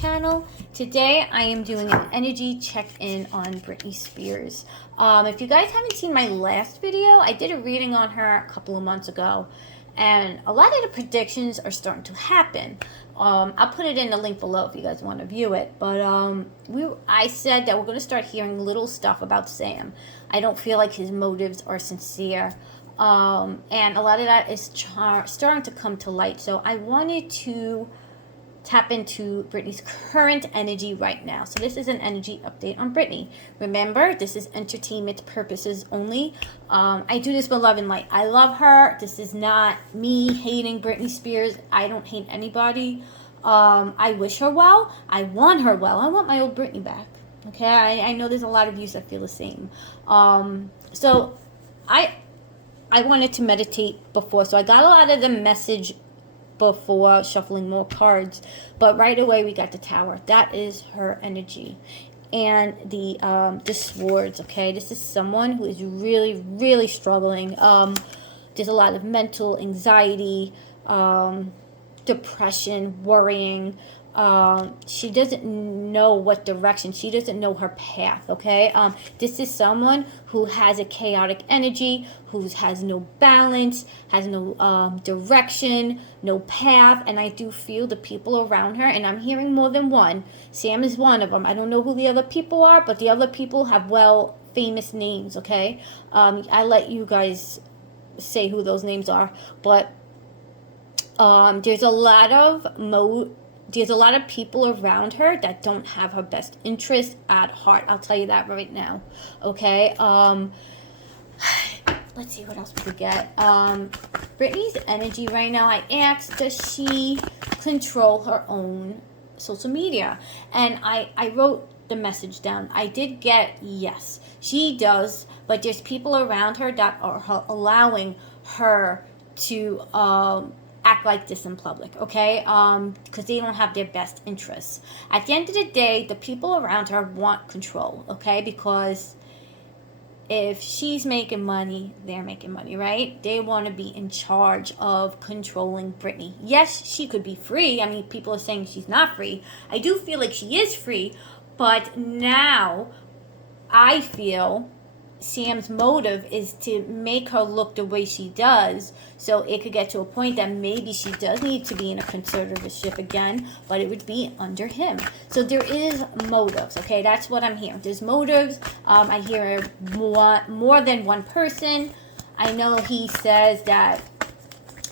channel. Today I am doing an energy check-in on Britney Spears. If you guys haven't seen my last video, I did a reading on her a couple of months ago, and a lot of the predictions are starting to happen. I'll put it in the link below if you guys want to view it. But I said that we're going to start hearing little stuff about Sam. I don't feel like his motives are sincere. And a lot of that is starting to come to light. So I wanted to tap into Britney's current energy right now. So this is an energy update on Britney. Remember, this is entertainment purposes only. I do this with love and light. I love her. This is not me hating Britney Spears. I don't hate anybody. I wish her well. I want her well. I want my old Britney back. Okay, I know there's a lot of you that feel the same. So I wanted to meditate before, so I got a lot of the message before shuffling more cards, but right away we got the Tower. That is her energy. And the swords. Okay, this is someone who is really, really struggling. There's a lot of mental anxiety, depression, worrying. She doesn't know what direction. She doesn't know her path. Okay, this is someone who has a chaotic energy, who has no balance, has no direction, no path. And I do feel the people around her, and I'm hearing more than one. Sam is one of them. I don't know who the other people are, but the other people have famous names. Okay, I let you guys say who those names are, but there's a lot of people around her that don't have her best interest at heart. I'll tell you that right now. Okay. Let's see what else we could get. Britney's energy right now. I asked, does she control her own social media? And I wrote the message down. I did get yes, she does. But there's people around her that are allowing her to act like this in public, okay? Because they don't have their best interests. At the end of the day, the people around her want control, okay? Because if she's making money, they're making money, right? They want to be in charge of controlling Britney. Yes, she could be free. I mean, people are saying she's not free. I do feel like she is free, but now I feel Sam's motive is to make her look the way she does, so it could get to a point that maybe she does need to be in a conservatorship again, but it would be under him. So there is motives, okay? That's what I'm hearing. There's motives. I hear more than one person. I know he says that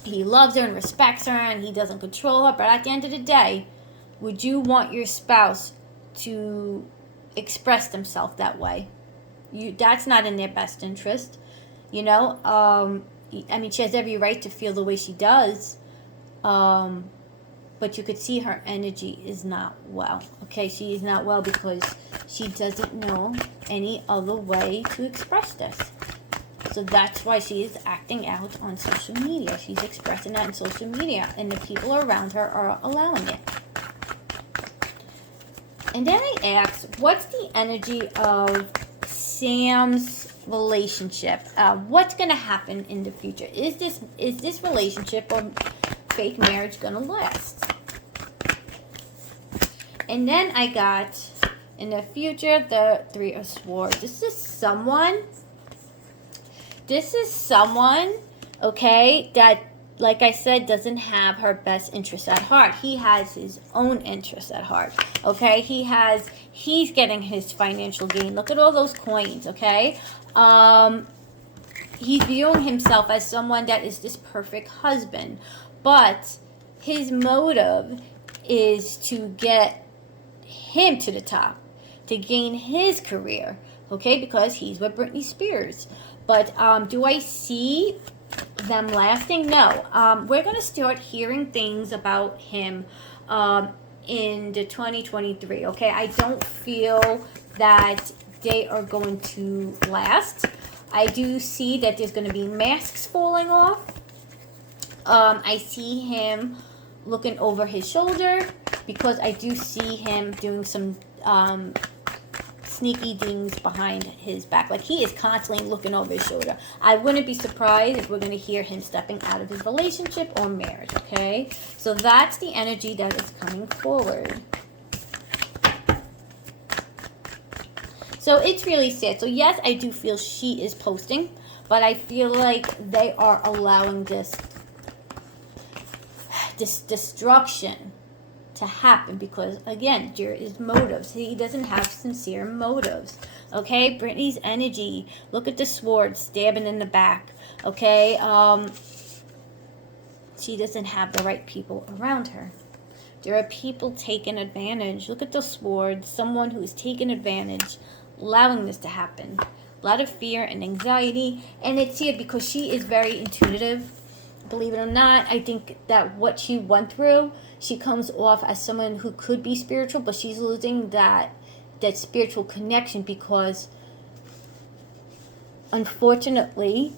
he loves her and respects her and he doesn't control her, but at the end of the day, would you want your spouse to express themselves that way? That's not in their best interest, you know. I mean, she has every right to feel the way she does, but you could see her energy is not well. Okay, she is not well because she doesn't know any other way to express this. So that's why she is acting out on social media. She's expressing that in social media, and the people around her are allowing it. And then I asked, what's the energy of Sam's relationship? What's going to happen in the future? Is this relationship or fake marriage going to last? And then I got, in the future, the Three of Swords. This is someone, okay, that, like I said, doesn't have her best interests at heart. He has his own interests at heart, okay? He's getting his financial gain. Look at all those coins, okay? He's viewing himself as someone that is this perfect husband, but his motive is to get him to the top, to gain his career, okay? Because he's with Britney Spears. But do I see them lasting? No. We're going to start hearing things about him in the 2023, okay? I don't feel that they are going to last. I do see that there's going to be masks falling off. I see him looking over his shoulder because I do see him doing some sneaky things behind his back. Like, he is constantly looking over his shoulder. I wouldn't be surprised if we're going to hear him stepping out of his relationship or marriage, okay? So that's the energy that is coming forward. So it's really sad. So yes, I do feel she is posting, but I feel like they are allowing this destruction to happen because, again, there is motives. He doesn't have sincere motives. Okay, Britney's energy. Look at the sword stabbing in the back. Okay, she doesn't have the right people around her. There are people taking advantage. Look at the sword. Someone who is taking advantage, allowing this to happen. A lot of fear and anxiety. And it's here because she is very intuitive. Believe it or not, I think that what she went through, she comes off as someone who could be spiritual, but she's losing that spiritual connection because, unfortunately,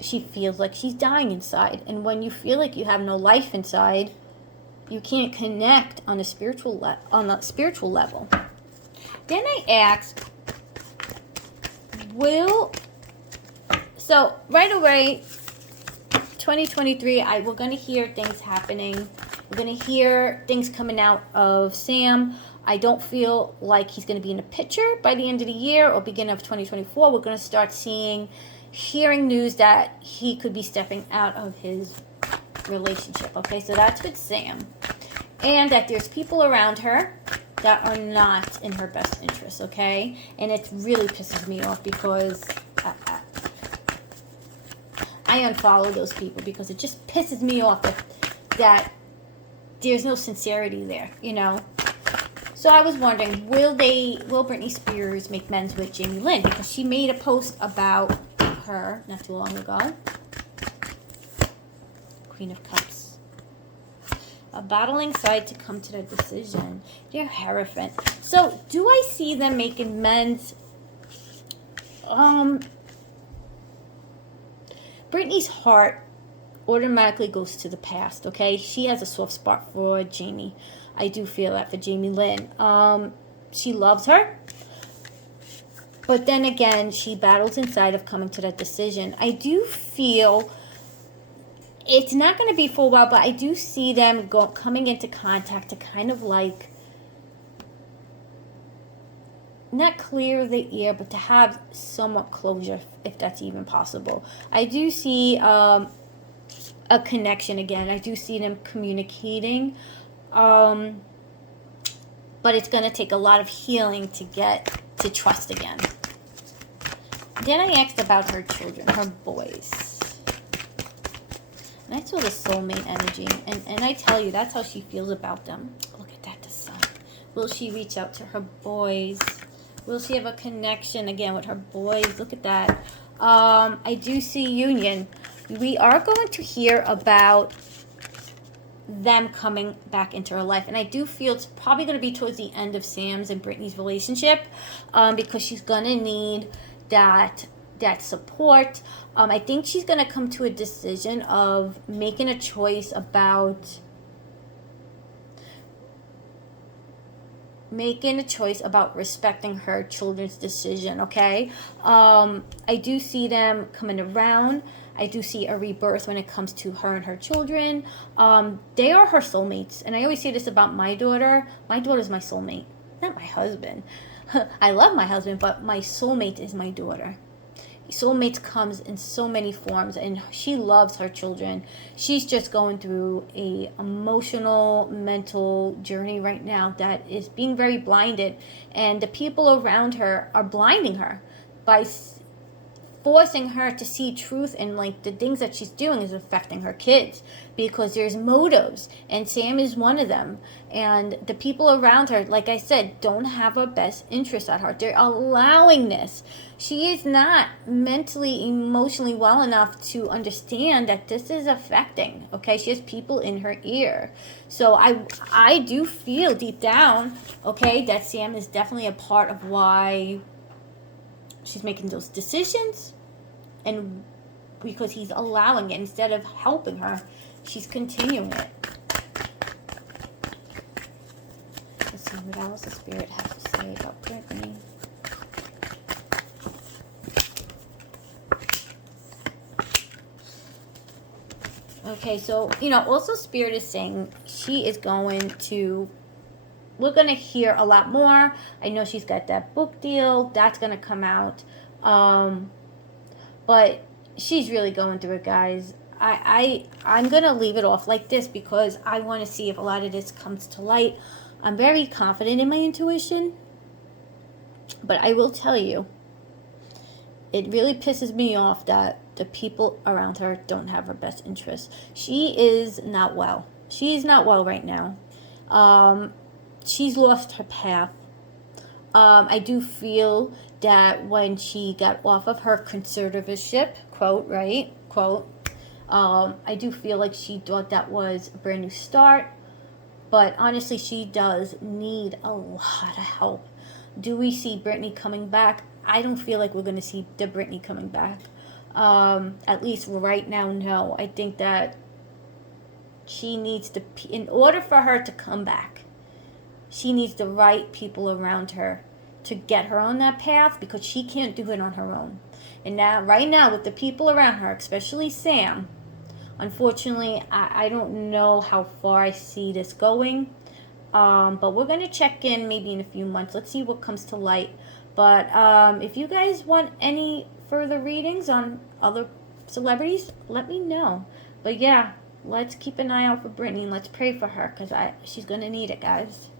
she feels like she's dying inside. And when you feel like you have no life inside, you can't connect on a spiritual level. Then I asked, so right away, 2023, we're going to hear things happening. We're going to hear things coming out of Sam. I don't feel like he's going to be in the picture by the end of the year or beginning of 2024. We're going to start hearing news that he could be stepping out of his relationship. Okay, so that's with Sam. And that there's people around her that are not in her best interest, okay? And it really pisses me off because I unfollow those people because it just pisses me off that there's no sincerity there, you know? So I was wondering, will Britney Spears make amends with Jamie Lynn? Because she made a post about her not too long ago. Queen of Cups. A battling side to come to their decision. They're Hierophant. So do I see them making amends? Britney's heart automatically goes to the past, okay? She has a soft spot for Jamie. I do feel that for Jamie Lynn. She loves her. But then again, she battles inside of coming to that decision. I do feel it's not going to be for a while, but I do see them coming into contact to kind of like not clear the air, but to have somewhat closure, if that's even possible. I do see a connection again. I do see them communicating, but it's going to take a lot of healing to get to trust again. Then I asked about her children, her boys. And I saw the soulmate energy, and I tell you, that's how she feels about them. Look at that, the sun. Will she reach out to her boys? Will she have a connection again with her boys? Look at that. I do see union. We are going to hear about them coming back into her life. And I do feel it's probably going to be towards the end of Sam's and Britney's relationship because she's going to need that support. I think she's going to come to a decision of making a choice about respecting her children's decision, okay? I do see them coming around. I do see a rebirth when it comes to her and her children. They are her soulmates. And I always say this about my daughter. My daughter's my soulmate, not my husband. I love my husband, but my soulmate is my daughter. Soulmates comes in so many forms, and she loves her children. She's just going through a emotional, mental journey right now that is being very blinded, and the people around her are blinding her by forcing her to see truth, and like the things that she's doing is affecting her kids because there's motives, and Sam is one of them. And the people around her, like I said, don't have her best interest at heart. They're allowing this. She is not mentally, emotionally well enough to understand that this is affecting, okay? She has people in her ear. So I do feel deep down, okay, that Sam is definitely a part of why she's making those decisions, and because he's allowing it instead of helping her, she's continuing it. Let's see what else the Spirit has to say about Britney. Okay, so, also Spirit is saying she is going to we're gonna hear a lot more. I know she's got that book deal that's gonna come out, but she's really going through it, guys. I'm gonna leave it off like this because I want to see if a lot of this comes to light. I'm very confident in my intuition, but I will tell you, it really pisses me off that the people around her don't have her best interests. She is not well. She's not well right now. She's lost her path. I do feel that when she got off of her conservatorship, quote, right, quote, I do feel like she thought that was a brand new start. But honestly, she does need a lot of help. Do we see Britney coming back? I don't feel like we're going to see the Britney coming back. At least right now, no. I think that she needs to, in order for her to come back, she needs the right people around her to get her on that path, because she can't do it on her own. And now, right now, with the people around her, especially Sam, unfortunately, I don't know how far I see this going. But we're going to check in maybe in a few months. Let's see what comes to light. But if you guys want any further readings on other celebrities, let me know. But yeah, let's keep an eye out for Britney and let's pray for her, because she's going to need it, guys.